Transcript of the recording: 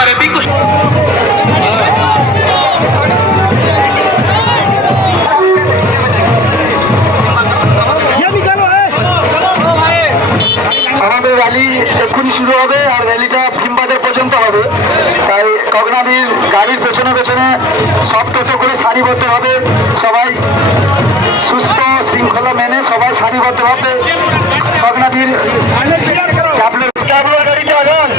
ঘরে বিকুশ আমাদের র্যালি এক্ষুনি শুরু হবে আর র্যালিটা ভীমবাজার পর্যন্ত হবে। তাই কগনাদির গাড়ির পেছনে পেছনে সব টোটো করে সারিবদ্ধভাবে সবাই সুস্থ শৃঙ্খলা মেনে সবাই সারিবদ্ধভাবে কগনাদির ক্যাবলার গাড়িতে আগান।